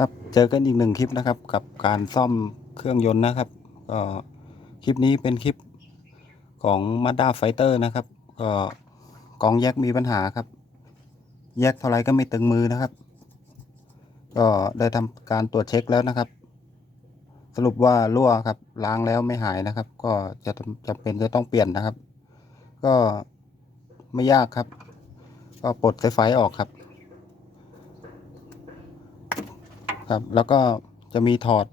ครับเจอกันอีกหนึ่งคลิปนะครับ กับการซ่อมเครื่องยนต์นะครับก็คลิปนี้เป็นคลิปของ Mazda Fighter นะครับ ก็กองแยกมีปัญหาครับ แยกเท่าไรก็ไม่ตึงมือนะครับ ก็ได้ทำการตรวจเช็คแล้วนะครับ สรุปว่ารั่วครับล้างแล้วไม่หายนะครับ ก็จะจำเป็นจะต้องเปลี่ยนนะครับ ก็ไม่ยากครับ ก็ปลดสายไฟออกครับ ครับ แล้วก็จะมีถอด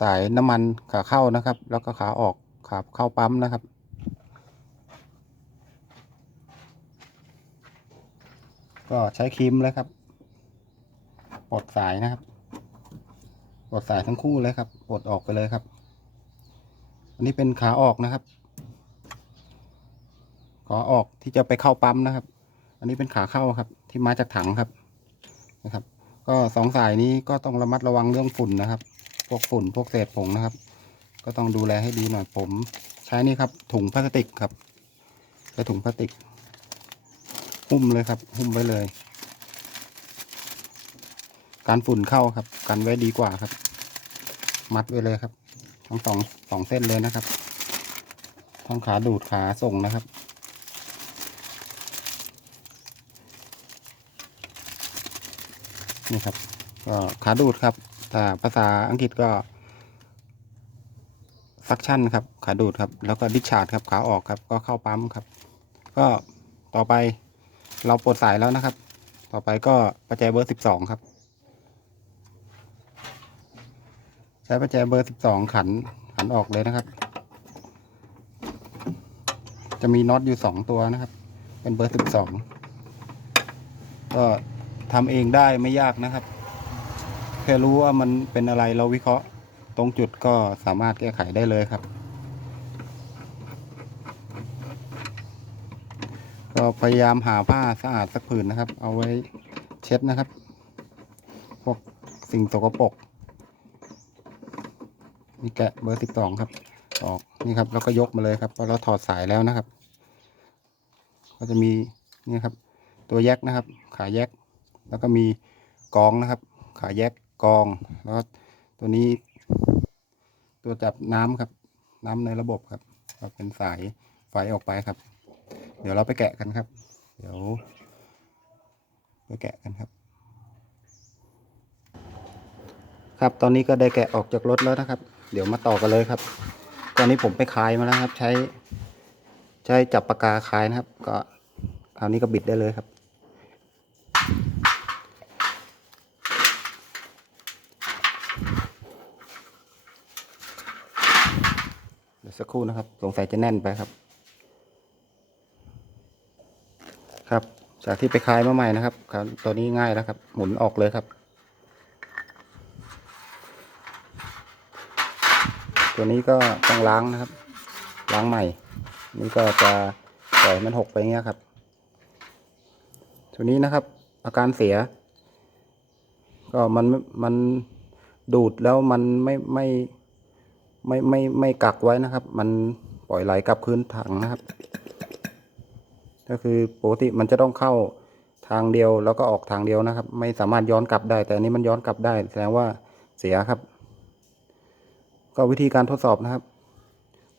สายน้ำมันขาเข้านะครับ แล้วก็ขาออกขาเข้าปั๊มนะครับ ก็ใช้ครีมเลยครับปลดสายนะครับปลดสายทั้งคู่เลยครับปลดออกไปเลยครับ อันนี้เป็นขาออกนะครับขาออกที่จะไปเข้าปั๊มนะครับ อันนี้เป็นขาเข้าครับ ที่มาจากถังครับนะครับ ก็สองสายนี้ก็ต้องระมัดระวังเรื่องฝุ่นนะครับ พวกฝุ่นพวกเศษผงนะครับ ก็ต้องดูแลให้ดีหน่อยผมใช้นี่ครับ ถุงพลาสติกครับใช้ถุงพลาสติก หุ้มเลยครับ หุ้มไว้เลย การฝุ่นเข้าครับ กันไว้ดีกว่าครับ มัดไว้เลยครับ ทั้งสองสองเส้นเลยนะครับทั้งขาดูดขาส่งนะครับ นี่ครับ ก็ขาดูดครับถ้าภาษาอังกฤษก็ซักชั่นครับ ขาดูดครับ แล้วก็ดิชาร์ดครับขาออกครับ ก็เข้าปั๊มครับ ก็ต่อไปเราปลดสายแล้วนะครับ ต่อไปก็ประแจเบอร์สิบสองครับ ใช้ประแจเบอร์สิบสองขันขันออกเลยนะครับ จะมีน็อตอยู่สองตัวนะครับ เป็นเบอร์สิบสองก็ ทำเองได้ไม่ยากนะครับ แค่รู้ว่ามันเป็นอะไรเราวิเคราะห์ตรงจุดก็สามารถแก้ไขได้เลยครับ ก็พยายามหาผ้าสะอาดสักผืนนะครับ เอาไว้เช็ดนะครับ พวกสิ่งสกปรกนี่แกะเบอร์สิบสองครับ ออกนี่ครับ แล้วก็ยกมาเลยครับพราะเราถอดสายแล้วนะครับ ก็จะมีนี่ครับ ตัวแยกนะครับ ขาแยก แล้วก็มีกองนะครับ ขาแยกกอง แล้วก็ตัวนี้ ตัวจับน้ำครับ น้ำในระบบครับก็เป็นสายไฟออกไปครับ เดี๋ยวเราไปแกะกันครับ เดี๋ยวไปแกะกันครับ ครับตอนนี้ก็ได้แกะออกจากรถแล้วนะครับ เดี๋ยวมาต่อกันเลยครับ ตอนนี้ผมไปคลายมาแล้วครับ ใช้ ใช้จับปากกาคลายนะครับ ก็คราวนี้ก็บิดได้เลยครับ เดี๋ยว สักครู่นะครับ สงสัยจะแน่นไปครับ ครับ จากที่ไปคลายมาใหม่นะครับครับตัวนี้ง่ายแล้วครับ หมุนออกเลยครับ ตัวนี้ก็ต้องล้างนะครับ ล้างใหม่ นี่ก็จะปล่อยมันหกไปเงี้ยครับ ตัวนี้นะครับ อาการเสีย ก็มันมันดูดแล้วมันไม่ไม่ไม่ ไม่ไม่ไม่กักไว้นะครับ มันปล่อยไหลกลับคืนถังนะครับ ก็คือปกติมันจะต้องเข้าทางเดียวแล้วก็ออกทางเดียวนะครับ ไม่สามารถย้อนกลับได้ แต่อันนี้มันย้อนกลับได้แสดงว่าเสียครับ ก็วิธีการทดสอบนะครับ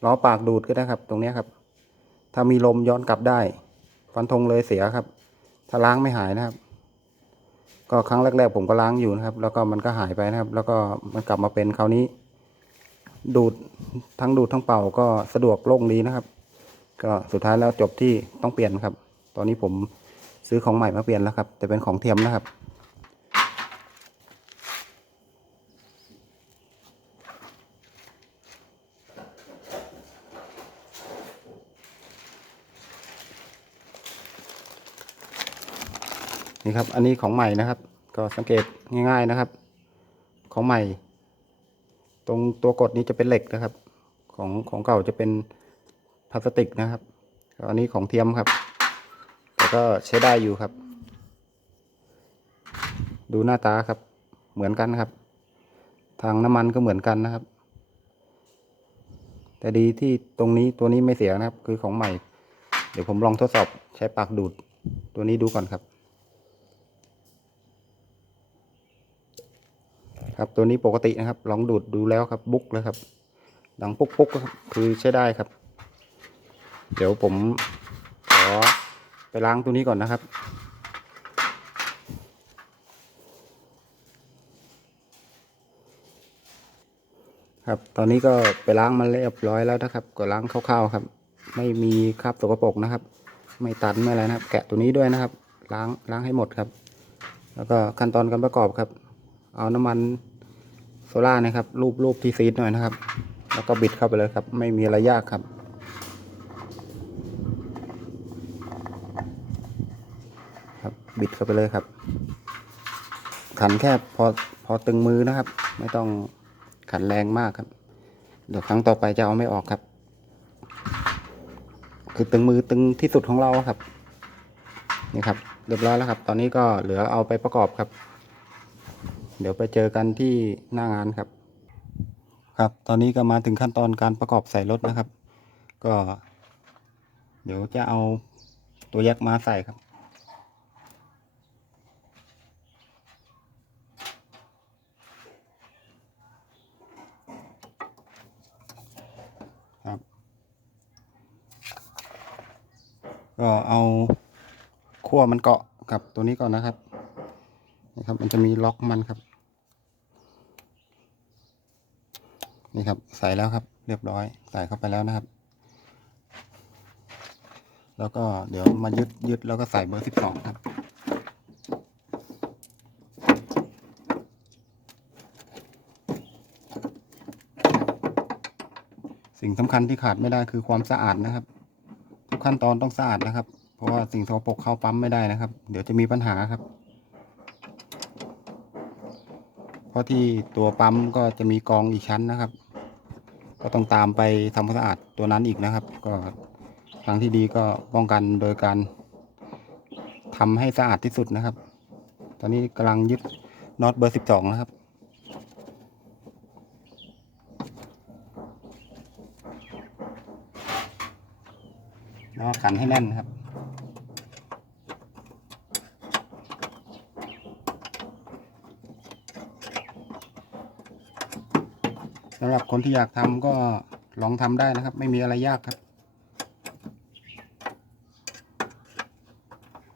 ล้อปากดูดก็ได้ครับ ตรงนี้ครับ ถ้ามีลมย้อนกลับได้ ฟันธงเลยเสียครับ ถ้าล้างไม่หายนะครับ ก็ครั้งแรก ๆ ผมก็ล้างอยู่นะครับ แล้วก็มันก็หายไปนะครับ แล้วก็มันกลับมาเป็นคราวนี้ ดูดทั้งดูดทั้งเป่าก็สะดวกโล่งดีนะครับ ก็สุดท้ายแล้วจบที่ต้องเปลี่ยนครับ ตอนนี้ผมซื้อของใหม่มาเปลี่ยนแล้วครับ แต่เป็นของเทียมนะครับนี่ครับ อันนี้ของใหม่นะครับ ก็สังเกตง่าย ๆนะครับ ของใหม่ ตรงตัวกดนี้จะเป็นเหล็กนะครับ ของของเก่าจะเป็นพลาสติกนะครับ อันนี้ของเทียมครับ แต่ก็ใช้ได้อยู่ครับ ดูหน้าตาครับ เหมือนกันครับ ทางน้ำมันก็เหมือนกันนะครับ แต่ดีที่ตรงนี้ตัวนี้ไม่เสียนะครับ คือของใหม่ เดี๋ยวผมลองทดสอบใช้ปากดูดตัวนี้ดูก่อนครับ ครับตัวนี้ปกตินะครับ ลองดูดดูแล้วครับบุ๊กเลยครับ ดังปุ๊กปุ๊กครับคือใช้ได้ครับ เดี๋ยวผมขอไปล้างตัวนี้ก่อนนะครับครับ ตอนนี้ก็ไปล้างมาเรียบร้อยแล้วนะครับ ก็ล้างคร่าวๆครับ ไม่มีคราบสกปรกนะครับ ไม่ตันไม่อะไรนะครับ แกะตัวนี้ด้วยนะครับ ล้างล้างให้หมดครับ แล้วก็ขั้นตอนการประกอบครับ เอาน้ำมัน โซล่านะครับ รูปรูปที่ซีดหน่อยนะครับ แล้วก็บิดเข้าไปเลยครับ ไม่มีอะไรยากครับ ครับ บิดเข้าไปเลยครับ ขันแค่พอพอตึงมือนะครับ ไม่ต้องขันแรงมากครับ เดี๋ยวครั้งต่อไปจะเอาไม่ออกครับ คือตึงมือตึงที่สุดของเราครับ นี่ครับ เรียบร้อยแล้วครับ ตอนนี้ก็เหลือเอาไปประกอบครับ เดี๋ยวไปเจอกันที่หน้างานครับ ครับ ตอนนี้ก็มาถึงขั้นตอนการประกอบใส่รถนะครับ ก็ เดี๋ยวจะเอาตัวแยกมาใส่ครับครับ ก็เอาขั้วมันเกาะกับตัวนี้ก่อนนะครับนะครับ มันจะมีล็อกมันครับ นี่ครับ ใส่แล้วครับ เรียบร้อย ใส่เข้าไปแล้วนะครับ แล้วก็เดี๋ยวมายึดยึดแล้วก็ใส่เบอร์สิบสองครับสิ่งสำคัญที่ขาดไม่ได้คือความสะอาดนะครับ ทุกขั้นตอนต้องสะอาดนะครับ เพราะว่าสิ่งสกปรกเข้าปั๊มไม่ได้นะครับ เดี๋ยวจะมีปัญหาครับ เพราะที่ตัวปั๊มก็จะมีกองอีกชั้นนะครับ ก็ต้องตามไปทำความสะอาดตัวนั้นอีกนะครับ ก็ทางที่ดีก็ป้องกันโดยการทำให้สะอาดที่สุดนะครับ ตอนนี้กำลังยึดน็อตเบอร์สิบสองนะครับแล้วขันให้แน่นนะครับำหรับคนที่อยากทำก็ลองทำได้นะครับ ไม่มีอะไรยากครับ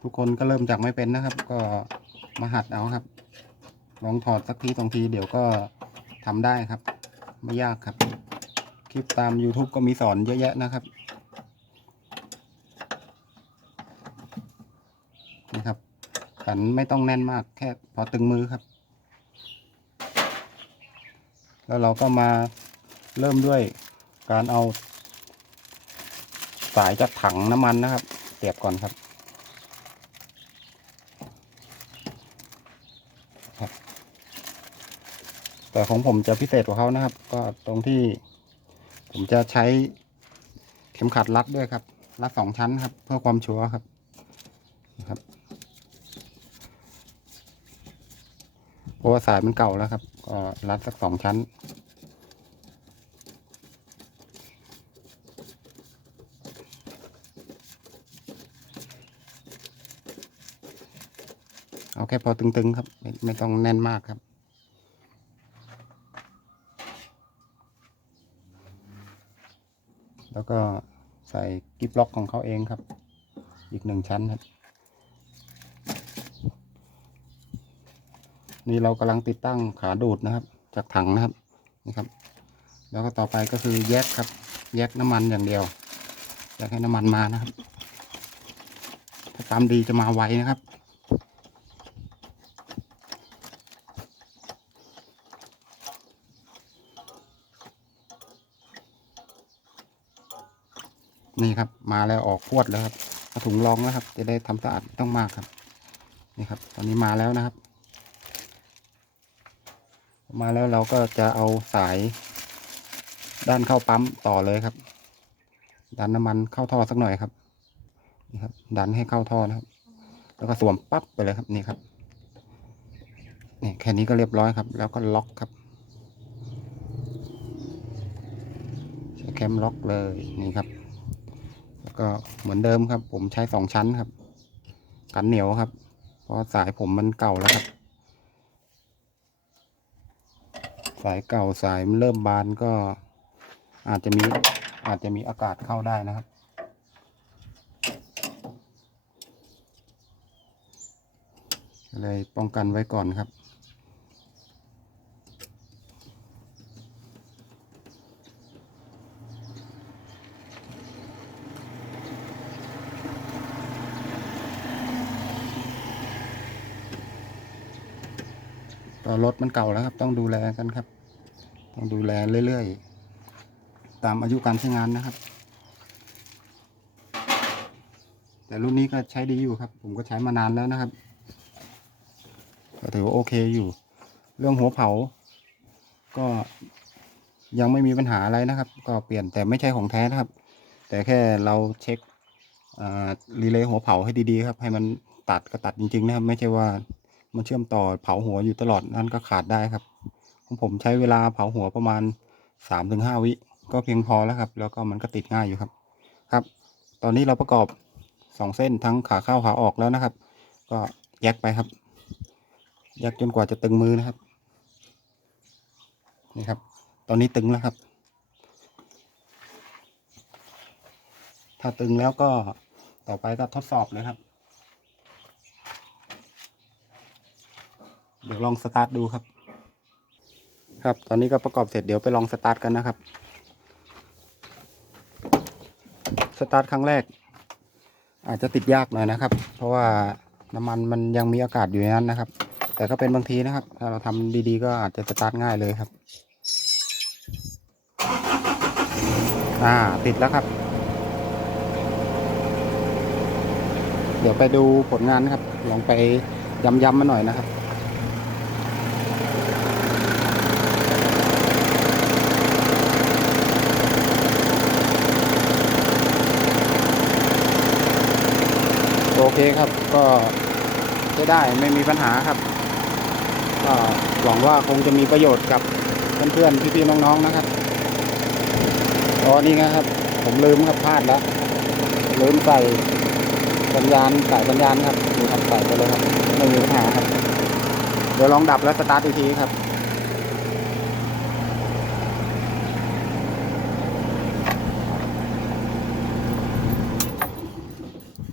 ทุกคนก็เริ่มจากไม่เป็นนะครับ ก็มาหัดเอาครับ ลองถอดสักทีสองทีเดี๋ยวก็ทำได้ครับ ไม่ยากครับ คลิปตาม YouTube ก็มีสอนเยอะแยะนะครับนี่ครับขันไม่ต้องแน่นมากแค่พอตึงมือครับ แล้วเราก็มาเริ่มด้วยการเอา สายจากถังน้ำมันนะครับเสียบก่อนครับแต่ของผมจะพิเศษกว่าเขานะครับ ก็ตรงที่ผมจะใช้เข็มขัดรัดด้วยครับ รัดสองชั้นครับ เพื่อความชัวร์ครับนะครับเพราะว่าสายมันเก่าแล้วครับ ก็รัดสักสองชั้น เอาแค่พอตึงๆครับ ไม่ไม่ต้องแน่นมากครับแล้วก็ใส่กิฟล็อกของเขาเองครับ อีกหนึ่งชั้นครับ นี่เรากำลังติดตั้งขาดูดนะครับ จากถังนะครับนี่ครับ แล้วก็ต่อไปก็คือแยกครับ แยกน้ำมันอย่างเดียวแยกให้น้ำมันมานะครับ ถ้าตามดีจะมาไวนะครับ นี่ครับมาแล้วออกขวดแล้วครับถุงรองแล้วครับ จะได้ทำสะอาดไม่ต้องมากครับ นี่ครับ ตอนนี้มาแล้วนะครับ มาแล้วเราก็จะเอาสายด้านเข้าปั๊มต่อเลยครับ ดันน้ำมันเข้าท่อสักหน่อยครับนี่ครับ ดันให้เข้าท่อนะครับ แล้วก็สวมปั๊บไปเลยครับนี่ครับนี่แค่นี้ก็เรียบร้อยครับ แล้วก็ล็อกครับใช้แคมล็อกเลยนี่ครับ แล้วก็เหมือนเดิมครับ ผมใช้สองชั้นครับ กันเหนียวครับ เพราะสายผมมันเก่าแล้วครับ สายเก่าสายมันเริ่มบานก็อาจจะมีอาจจะมีอากาศเข้าได้นะครับ เลยป้องกันไว้ก่อนครับ ก็รถมันเก่าแล้วครับ ต้องดูแลกันครับ ต้องดูแลเรื่อยๆ ตามอายุการใช้งานนะครับ แต่รุ่นนี้ก็ใช้ดีอยู่ครับ ผมก็ใช้มานานแล้วนะครับ ก็ถือว่าโอเคอยู่ เรื่องหัวเผา ก็ยังไม่มีปัญหาอะไรนะครับ ก็เปลี่ยนแต่ไม่ใช่ของแท้นะครับ แต่แค่เราเช็ครีเลย์หัวเผาให้ดีๆครับ ให้มันตัดก็ตัดจริงๆนะครับ ไม่ใช่ว่า มันเชื่อมต่อเผาหัวอยู่ตลอดนั่นก็ขาดได้ครับของผมใช้เวลาเผาหัวประมาณสามถึงห้าวิก็เพียงพอแล้วครับ แล้วก็มันก็ติดง่ายอยู่ครับ ครับ ตอนนี้เราประกอบสองเส้นทั้งขาเข้าขาออกแล้วนะครับ ก็แยกไปครับแยกจนกว่าจะตึงมือนะครับ นี่ครับ ตอนนี้ตึงแล้วครับ ถ้าตึงแล้วก็ต่อไปก็ทดสอบเลยครับ เดี๋ยวลองสตาร์ทดูครับ ครับ ตอนนี้ก็ประกอบเสร็จเดี๋ยวไปลองสตาร์ทกันนะครับ สตาร์ทครั้งแรก อาจจะติดยากหน่อยนะครับ เพราะว่าน้ำมันมันยังมีอากาศอยู่ในนั้นนะครับ แต่ก็เป็นบางทีนะครับ ถ้าเราทำดีๆ ก็อาจจะสตาร์ทง่ายเลยครับ อ่า ติดแล้วครับ เดี๋ยวไปดูผลงานนะครับ ลองไปย้ำๆมาหน่อยนะครับ เคครับก็ใช้ได้ไม่มีปัญหาครับก็หวังว่าคงจะมีประโยชน์กับเพื่อนๆพี่ๆน้องๆนะครับอ๋อนี่ไงครับ ผมลืมครับพลาดแล้วลืมใส่สัญญาณสายสัญญาณครับดูครับใส่ไปเลยครับไม่มีปัญหาครับ เดี๋ยวลองดับแล้วสตาร์ทอีกทีครับ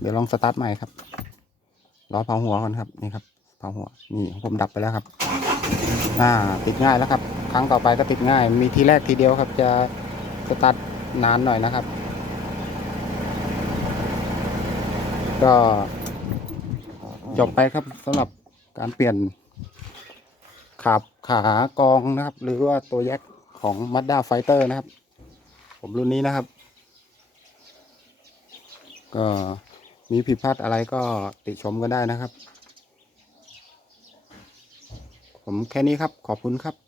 ดี๋ยวลองสตาร์ทใหม่ครับล้อเผาหัวก่อนครับนี่ครับเผาหัวนี่ของผมดับไปแล้วครับ อ่าติดง่ายแล้วครับ ครั้งต่อไปก็ติดง่าย มีทีแรกทีเดียวครับ จะสตาร์ทนานหน่อยนะครับ ก็จบไปครับสำหรับการเปลี่ยนขับขากองนะครับ หรือว่าตัวแยกของ Mazda Fighter นะครับ ผมรุ่นนี้นะครับ ก็ มีผิดพลาดอะไรก็ติชมกันได้นะครับ ผมแค่นี้ครับขอบคุณครับ